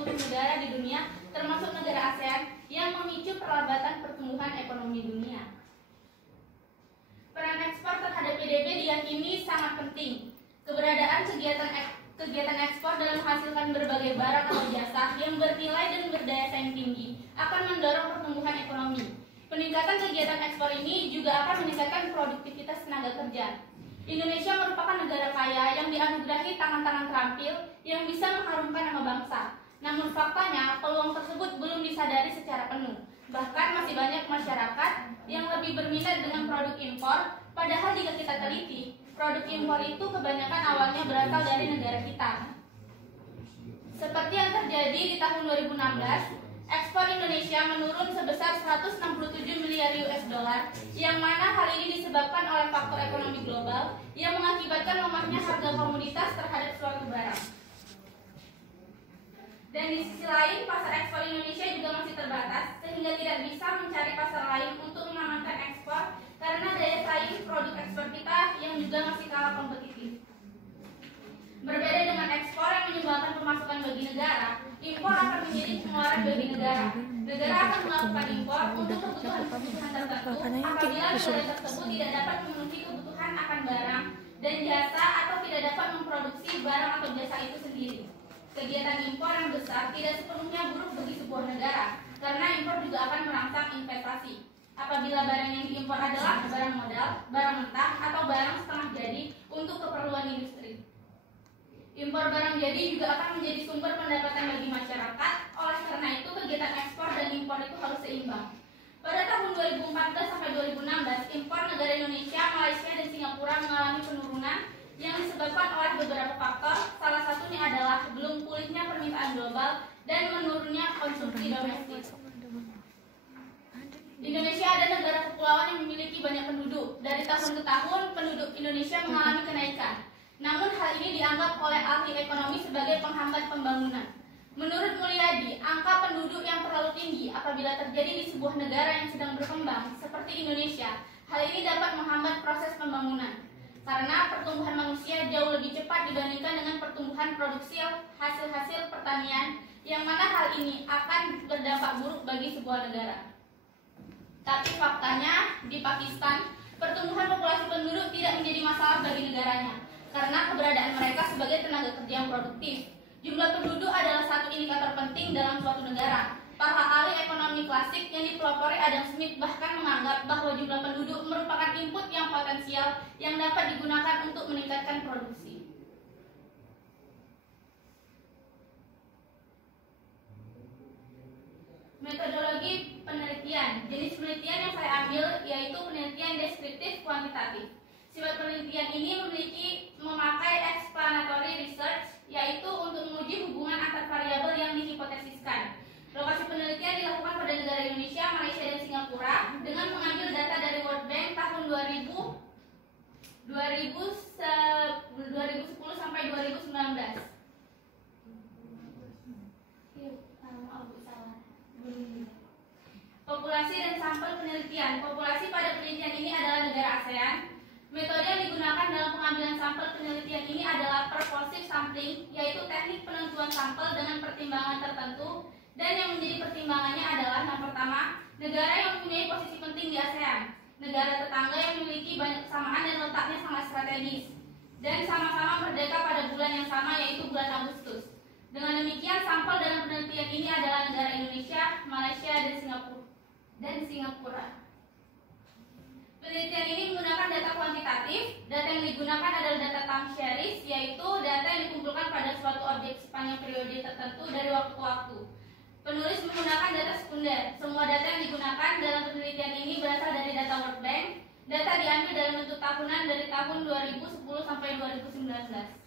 seluruh negara di dunia, termasuk negara ASEAN, yang memicu perlambatan pertumbuhan ekonomi dunia. Peran ekspor terhadap PDB diyakini sangat penting. Keberadaan kegiatan ekspor dalam menghasilkan berbagai barang atau jasa yang bernilai dan berdaya saing tinggi akan mendorong pertumbuhan ekonomi. Peningkatan kegiatan ekspor ini juga akan meningkatkan produktivitas tenaga kerja. Indonesia merupakan negara kaya yang dianugerahi tangan-tangan terampil yang bisa mengharumkan nama bangsa. Namun faktanya, peluang tersebut belum disadari secara penuh. Bahkan masih banyak masyarakat yang lebih berminat dengan produk impor, padahal jika kita teliti, produk impor itu kebanyakan awalnya berasal dari negara kita. Seperti yang terjadi di tahun 2016, ekspor Indonesia menurun sebesar 167 miliar US dollar, yang mana hal ini disebabkan oleh faktor ekonomi global yang mengakibatkan lemahnya harga komoditas terhadap suatu barang. Dan di sisi lain, pasar ekspor Indonesia juga masih terbatas, sehingga tidak bisa mencari pasar lain untuk mengamankan ekspor karena daya saing produk ekspor kita yang juga masih kalah kompetitif. Berbeda dengan ekspor yang menyumbangkan pemasukan bagi negara, impor akan menjadi pengeluaran bagi negara. Negara akan melakukan impor untuk kebutuhan tertentu apabila negara tersebut tidak dapat memenuhi kebutuhan akan barang dan jasa atau tidak dapat memproduksi barang atau jasa itu sendiri. Kegiatan impor yang besar tidak sepenuhnya buruk bagi sebuah negara, karena impor juga akan merangsang investasi. Apabila barang yang diimpor adalah barang modal, barang mentah, atau barang setengah jadi untuk keperluan industri. Impor barang jadi juga akan menjadi sumber pendapatan bagi masyarakat. Oleh karena itu, kegiatan ekspor dan impor itu harus seimbang. Pada tahun 2014 sampai 2016, impor negara Indonesia, Malaysia, dan Singapura mengalami penurunan yang disebabkan oleh beberapa faktor. Salah satunya adalah belum pulihnya permintaan global dan menurunnya konsumsi domestik. Indonesia adalah negara kepulauan yang memiliki banyak penduduk. Dari tahun ke tahun, penduduk Indonesia mengalami kenaikan. Namun hal ini dianggap oleh ahli ekonomi sebagai penghambat pembangunan. Menurut Mulyadi, angka penduduk yang terlalu tinggi apabila terjadi di sebuah negara yang sedang berkembang seperti Indonesia, hal ini dapat menghambat proses pembangunan. Karena pertumbuhan manusia jauh lebih cepat dibandingkan dengan pertumbuhan produksi hasil-hasil pertanian, yang mana hal ini akan berdampak buruk bagi sebuah negara. Tapi faktanya, di Pakistan, pertumbuhan populasi penduduk tidak menjadi masalah bagi negaranya, karena keberadaan mereka sebagai tenaga kerja yang produktif. Jumlah penduduk adalah satu indikator penting dalam suatu negara. Para ahli ekonomi klasik yang dipelopori Adam Smith bahkan menganggap bahwa jumlah penduduk merupakan input yang potensial yang dapat digunakan untuk meningkatkan produksi. Metodologi penelitian. Jenis penelitian yang saya ambil yaitu penelitian deskriptif kuantitatif. Sifat penelitian ini memakai explanatory research, yaitu untuk menguji hubungan antar variabel yang dihipotesiskan. Lokasi penelitian dilakukan pada negara Indonesia, Malaysia, dan Singapura dengan mengambil data dari World Bank tahun 2010 sampai 2019. Populasi dan sampel penelitian. Populasi pada penelitian ini adalah negara ASEAN. Metode yang digunakan dalam pengambilan sampel penelitian ini adalah propulsive sampling, yaitu teknik penentuan sampel dengan pertimbangan tertentu. Dan yang menjadi pertimbangannya adalah yang pertama, negara yang mempunyai posisi penting di ASEAN, negara tetangga yang memiliki banyak kesamaan dan letaknya sangat strategis, dan sama-sama merdeka pada bulan yang sama, yaitu bulan Agustus. Dengan demikian, sampel dalam penelitian ini adalah negara Indonesia, Malaysia, dan Singapura. Penelitian ini menggunakan data kuantitatif. Data yang digunakan adalah data time series, yaitu data yang dikumpulkan pada suatu objek sepanjang periode tertentu dari waktu ke waktu. Penulis menggunakan data sekunder. Semua data yang digunakan dalam penelitian ini berasal dari data World Bank. Data diambil dalam bentuk tahunan dari tahun 2010 sampai 2019.